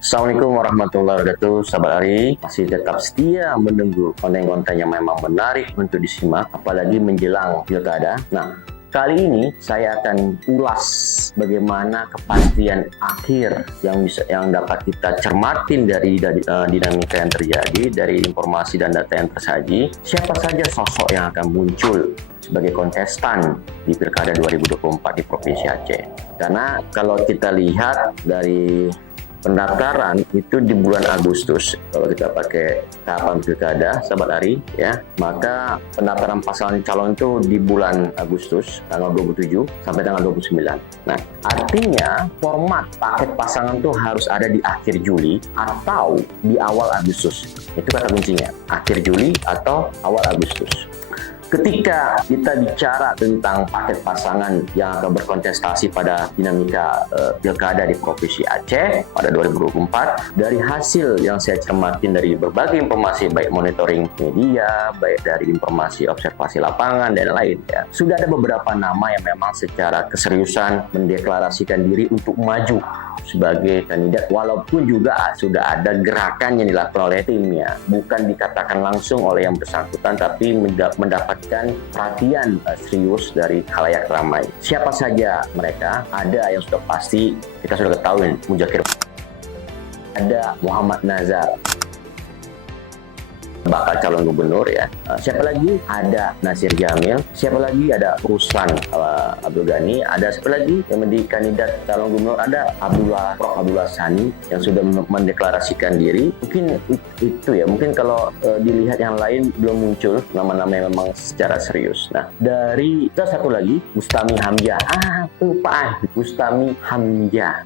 Assalamualaikum warahmatullahi wabarakatuh. Sahabat Ari masih tetap setia menunggu konten-konten yang memang menarik untuk disimak, apalagi menjelang pilkada. Nah, kali ini saya akan ulas bagaimana kepastian akhir yang dapat kita cermatin dari dinamika yang terjadi, dari informasi dan data yang tersaji. Siapa saja sosok yang akan muncul sebagai kontestan di Pilkada 2024 di Provinsi Aceh. Karena kalau kita lihat dari pendaftaran itu di bulan Agustus, kalau kita pakai tahapan pilkada, sahabat Ari, ya, maka pendaftaran pasangan calon itu di bulan Agustus, tanggal 27 sampai tanggal 29. Nah, artinya format paket pasangan itu harus ada di akhir Juli atau di awal Agustus. Itu kata kuncinya, akhir Juli atau awal Agustus. Ketika kita bicara tentang paket pasangan yang akan berkontestasi pada dinamika pilkada di Provinsi Aceh pada 2024, dari hasil yang saya cermatin dari berbagai informasi, baik monitoring media, baik dari informasi observasi lapangan dan lain, ya, sudah ada beberapa nama yang memang secara keseriusan mendeklarasikan diri untuk maju sebagai kandidat, walaupun juga sudah ada gerakan yang dilakukan oleh timnya, bukan dikatakan langsung oleh yang bersangkutan, tapi mendapatkan perhatian serius dari khalayak ramai. Siapa saja mereka? Ada yang sudah pasti kita sudah ketahui, Muzakir, ada Muhammad Nazar, bakal calon gubernur, ya. Siapa lagi? Ada Nasir Jamil. Siapa lagi? Ada Ruslan Abdul Ghani. Ada siapa lagi yang menjadi kandidat calon gubernur? Ada Prof. Abdullah Sani yang sudah mendeklarasikan diri. Mungkin itu ya. Mungkin kalau dilihat yang lain belum muncul nama-nama yang memang secara serius. Nah, dari kita satu lagi, Bustami Hamzah. Lupa Bustami Hamzah.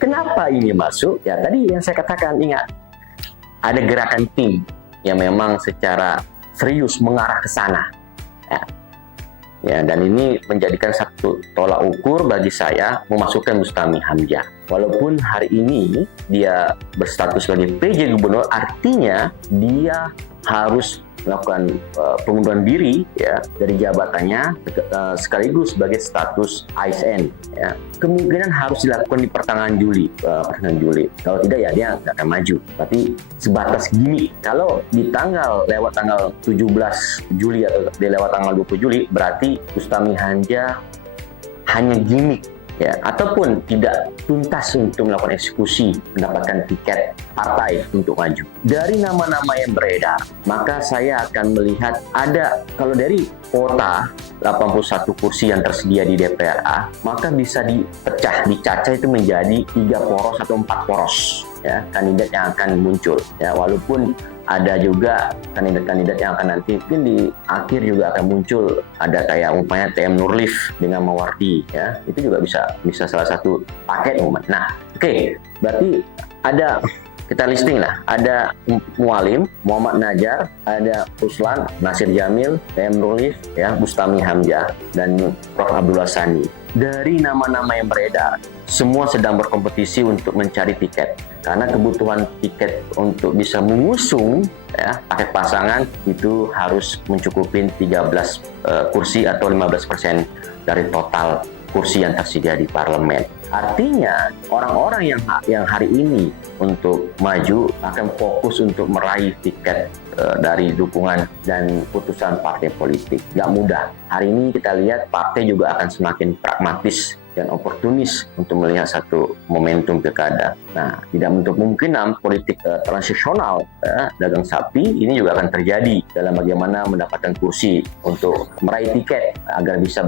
Kenapa ini masuk? Ya, tadi yang saya katakan, ingat, ada gerakan tim yang memang secara serius mengarah ke sana, ya, dan ini menjadikan satu tolak ukur bagi saya memasukkan Bustami Hamzah. Walaupun hari ini dia berstatus sebagai PJ Gubernur, artinya dia harus melakukan pengunduran diri, ya, dari jabatannya sekaligus sebagai status ASN, ya. Kemungkinan harus dilakukan di pertengahan Juli. Kalau tidak, ya dia nggak akan maju. Berarti sebatas gini. Kalau di lewat tanggal 17 Juli atau lewat tanggal 20 Juli, berarti Bustami Hamzah hanya gimmick, ya, ataupun tidak tuntas untuk melakukan eksekusi mendapatkan tiket partai untuk maju. Dari nama-nama yang beredar, maka saya akan melihat ada, kalau dari kuota 81 kursi yang tersedia di DPRA, maka bisa dicacah itu menjadi 3 poros atau 4 poros, ya, kandidat yang akan muncul, ya, walaupun ada juga kandidat-kandidat yang akan nanti mungkin di akhir juga akan muncul, ada kayak umpamanya TM Nurlif dengan Mawardi, ya, itu juga bisa salah satu paket umat. Nah, oke, berarti ada, kita listing lah, ada Mualim, Muhammad Nazar, ada Ruslan, Nasir Jamil, TM Nurlif, ya, Bustami Hamzah, dan Prof. Abdullah Sani. Dari nama-nama yang beredar, semua sedang berkompetisi untuk mencari tiket, karena kebutuhan tiket untuk bisa mengusung, ya, paket pasangan itu harus mencukupi 13 kursi atau 15% dari total kursi yang tersedia di parlemen. Artinya orang-orang yang hari ini untuk maju akan fokus untuk meraih tiket dari dukungan dan putusan partai politik. Nggak mudah. Hari ini kita lihat partai juga akan semakin pragmatis dan oportunis untuk melihat satu momentum pilkada. Nah, tidak menutup kemungkinan politik transisional, dagang sapi ini juga akan terjadi dalam bagaimana mendapatkan kursi untuk meraih tiket agar bisa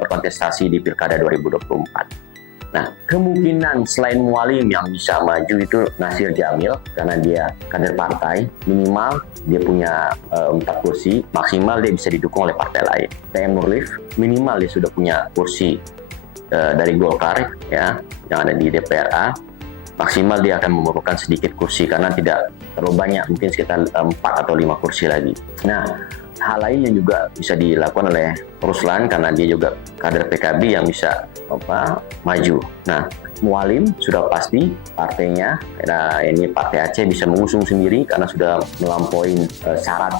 berkontestasi di pilkada 2024. Nah, kemungkinan selain Mualim yang bisa maju itu Nasir Jamil, karena dia kader partai, minimal dia punya 4 kursi, maksimal dia bisa didukung oleh partai lain. TM Nurlif, minimal dia sudah punya kursi dari Golkar, ya, yang ada di DPRA, maksimal dia akan memerlukan sedikit kursi karena tidak terlalu banyak, mungkin sekitar 4 atau 5 kursi lagi. Nah, hal lain yang juga bisa dilakukan oleh Ruslan karena dia juga kader PKB yang bisa maju. Nah, Mualim sudah pasti partainya, ini Partai Aceh bisa mengusung sendiri karena sudah melampaui syarat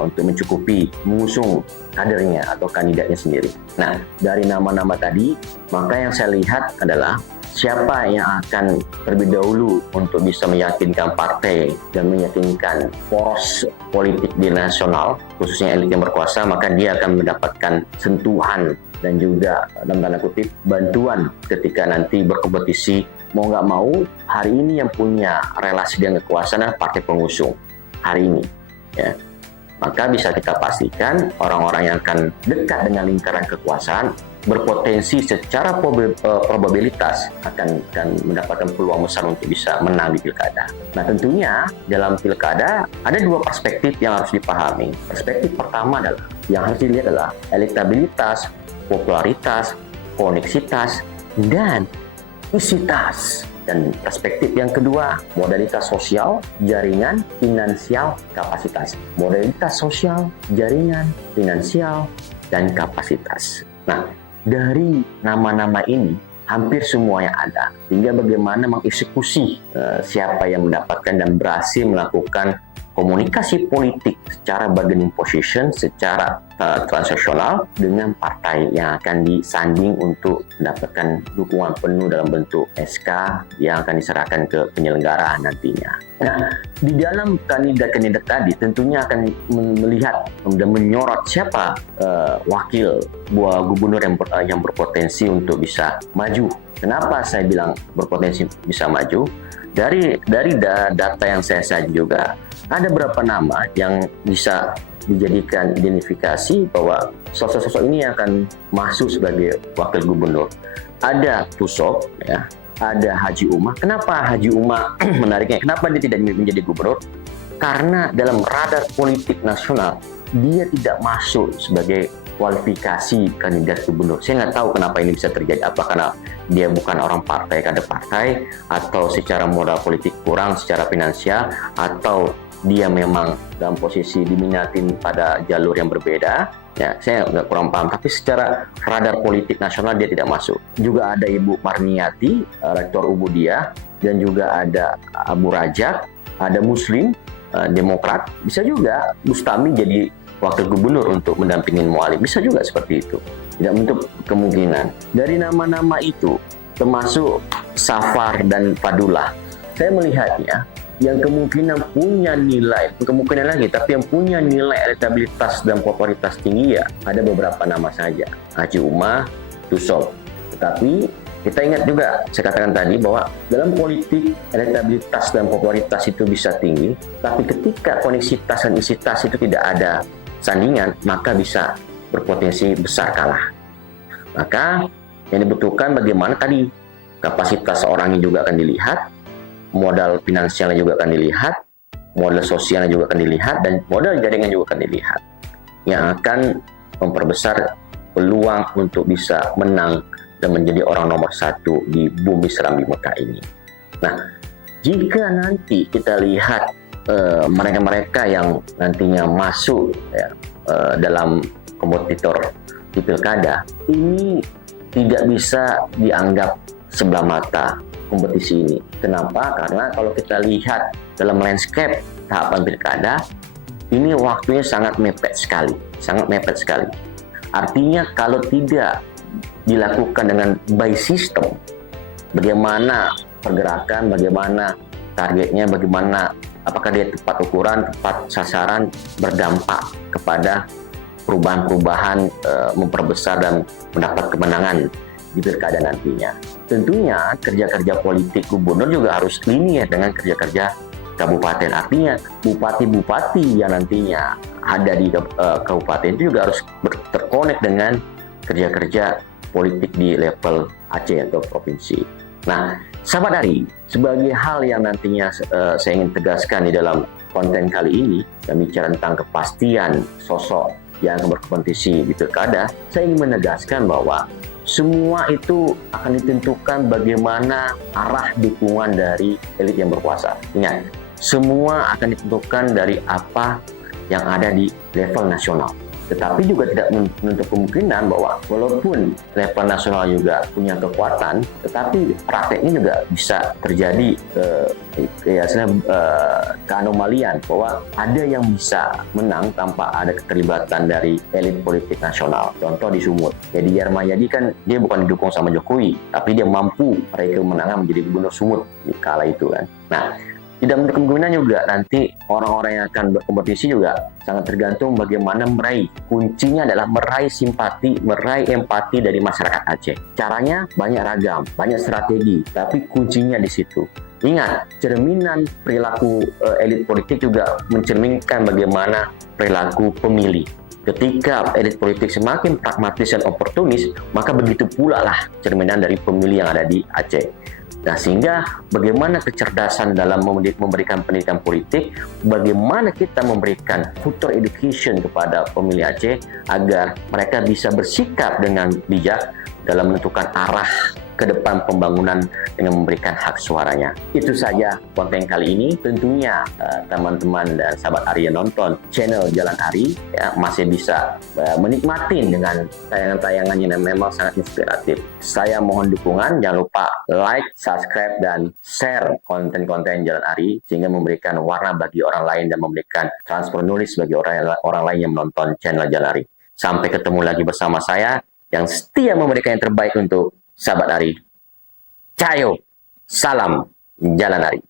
untuk mencukupi mengusung kadernya atau kandidatnya sendiri. Nah, dari nama-nama tadi, maka yang saya lihat adalah siapa yang akan terlebih dahulu untuk bisa meyakinkan partai dan meyakinkan poros politik di nasional, khususnya elit yang berkuasa, maka dia akan mendapatkan sentuhan dan juga dalam tanda kutip bantuan ketika nanti berkompetisi. Mau nggak mau, hari ini yang punya relasi dengan kekuasaan adalah partai pengusung hari ini, ya. Maka bisa kita pastikan orang-orang yang akan dekat dengan lingkaran kekuasaan berpotensi secara probabilitas akan mendapatkan peluang besar untuk bisa menang di pilkada. Nah, tentunya dalam pilkada ada dua perspektif yang harus dipahami. Perspektif pertama adalah yang harus dilihat adalah elektabilitas, popularitas, koneksitas, dan isitas. Dan perspektif yang kedua, modalitas sosial, jaringan, finansial, kapasitas. Modalitas sosial, jaringan, finansial, dan kapasitas. Nah, dari nama-nama ini, hampir semua yang ada. Tinggal bagaimana mengeksekusi siapa yang mendapatkan dan berhasil melakukan komunikasi politik secara bargaining position, secara transaksional dengan partai yang akan disanding untuk mendapatkan dukungan penuh dalam bentuk SK yang akan diserahkan ke penyelenggaraan nantinya. Nah, di dalam kandidat-kandidat tadi tentunya akan melihat dan menyorot siapa wakil buah gubernur yang berpotensi untuk bisa maju. Kenapa saya bilang berpotensi bisa maju? Dari data yang saya saji juga, ada beberapa nama yang bisa dijadikan identifikasi bahwa sosok-sosok ini akan masuk sebagai wakil gubernur. Ada Tusok, ya, ada Haji Umar. Kenapa Haji Umar menariknya? Kenapa dia tidak menjadi gubernur? Karena dalam radar politik nasional, dia tidak masuk sebagai kualifikasi kandidat gubernur. Saya nggak tahu kenapa ini bisa terjadi. Apa karena dia bukan orang partai, kader partai, atau secara modal politik kurang, secara finansial, atau dia memang dalam posisi diminatin pada jalur yang berbeda. Ya, saya nggak kurang paham. Tapi secara radar politik nasional dia tidak masuk. Juga ada Ibu Marniati, Rektor Ubudiah, dan juga ada Abu Rajak, ada Muslim, Demokrat. Bisa juga Bustami jadi wakil gubernur untuk mendampingin Mualim. Bisa juga seperti itu. Tidak menutup kemungkinan. Dari nama-nama itu, termasuk Safar dan Fadullah, saya melihatnya yang kemungkinan punya nilai, kemungkinan lagi, tapi yang punya nilai elektabilitas dan popularitas tinggi ya ada beberapa nama saja. Haji Umar, Tusok. Tetapi kita ingat juga, saya katakan tadi bahwa dalam politik elektabilitas dan popularitas itu bisa tinggi, tapi ketika koneksitas dan isitas itu tidak ada sandingan, maka bisa berpotensi besar kalah. Maka yang dibutuhkan bagaimana tadi kapasitas orangnya juga akan dilihat, modal finansialnya juga akan dilihat, modal sosialnya juga akan dilihat, dan modal jaringan juga akan dilihat, yang akan memperbesar peluang untuk bisa menang dan menjadi orang nomor satu di bumi serambi Mekah ini. Nah, jika nanti kita lihat mereka-mereka yang nantinya masuk ya, dalam kompetitor di pilkada, ini tidak bisa dianggap sebelah mata kompetisi ini. Kenapa? Karena kalau kita lihat dalam landscape tahapan pilkada, ini waktunya sangat mepet sekali, sangat mepet sekali. Artinya kalau tidak dilakukan dengan by system, bagaimana pergerakan, bagaimana targetnya, bagaimana apakah dia tepat ukuran, tepat sasaran, berdampak kepada perubahan-perubahan, memperbesar dan mendapat kemenangan di pilkada nantinya. Tentunya kerja-kerja politik gubernur juga harus linear dengan kerja-kerja kabupaten. Artinya bupati-bupati yang nantinya ada di kabupaten itu juga harus terkonek dengan kerja-kerja politik di level Aceh atau provinsi. Nah, sahabat Ari, sebagai hal yang nantinya saya ingin tegaskan di dalam konten kali ini, yang bicara tentang kepastian sosok yang akan berkompetisi di pilkada, saya ingin menegaskan bahwa semua itu akan ditentukan bagaimana arah dukungan dari elit yang berkuasa. Ingat, semua akan ditentukan dari apa yang ada di level nasional. Tetapi juga tidak menutup kemungkinan bahwa walaupun level nasional juga punya kekuatan, tetapi prakteknya juga bisa terjadi keanomalian bahwa ada yang bisa menang tanpa ada keterlibatan dari elit politik nasional. Contoh di Sumut. Jadi Yarmayadi kan dia bukan didukung sama Jokowi, tapi dia mampu meraih kemenangan menjadi gubernur Sumut di kala itu kan. Nah, tidak menutup kemungkinan juga nanti orang-orang yang akan berkompetisi juga sangat tergantung bagaimana meraih. Kuncinya adalah meraih simpati, meraih empati dari masyarakat Aceh. Caranya banyak ragam, banyak strategi, tapi kuncinya di situ. Ingat, cerminan perilaku elit politik juga mencerminkan bagaimana perilaku pemilih. Ketika elit politik semakin pragmatis dan oportunis, maka begitu pula lah cerminan dari pemilih yang ada di Aceh. Nah, sehingga bagaimana kecerdasan dalam memberikan pendidikan politik, bagaimana kita memberikan future education kepada pemilih Aceh agar mereka bisa bersikap dengan bijak dalam menentukan arah ke depan pembangunan dengan memberikan hak suaranya. Itu saja konten kali ini. Tentunya teman-teman dan sahabat Ari yang nonton channel Jalan Ari ya, masih bisa menikmati dengan tayangan-tayangan yang memang sangat inspiratif. Saya mohon dukungan, jangan lupa like, subscribe, dan share konten-konten Jalan Ari sehingga memberikan warna bagi orang lain dan memberikan transfer nulis bagi orang lain yang menonton channel Jalan Ari. Sampai ketemu lagi bersama saya yang setia memberikan yang terbaik untuk sahabat Ari. Cayo, salam Jalan Ari.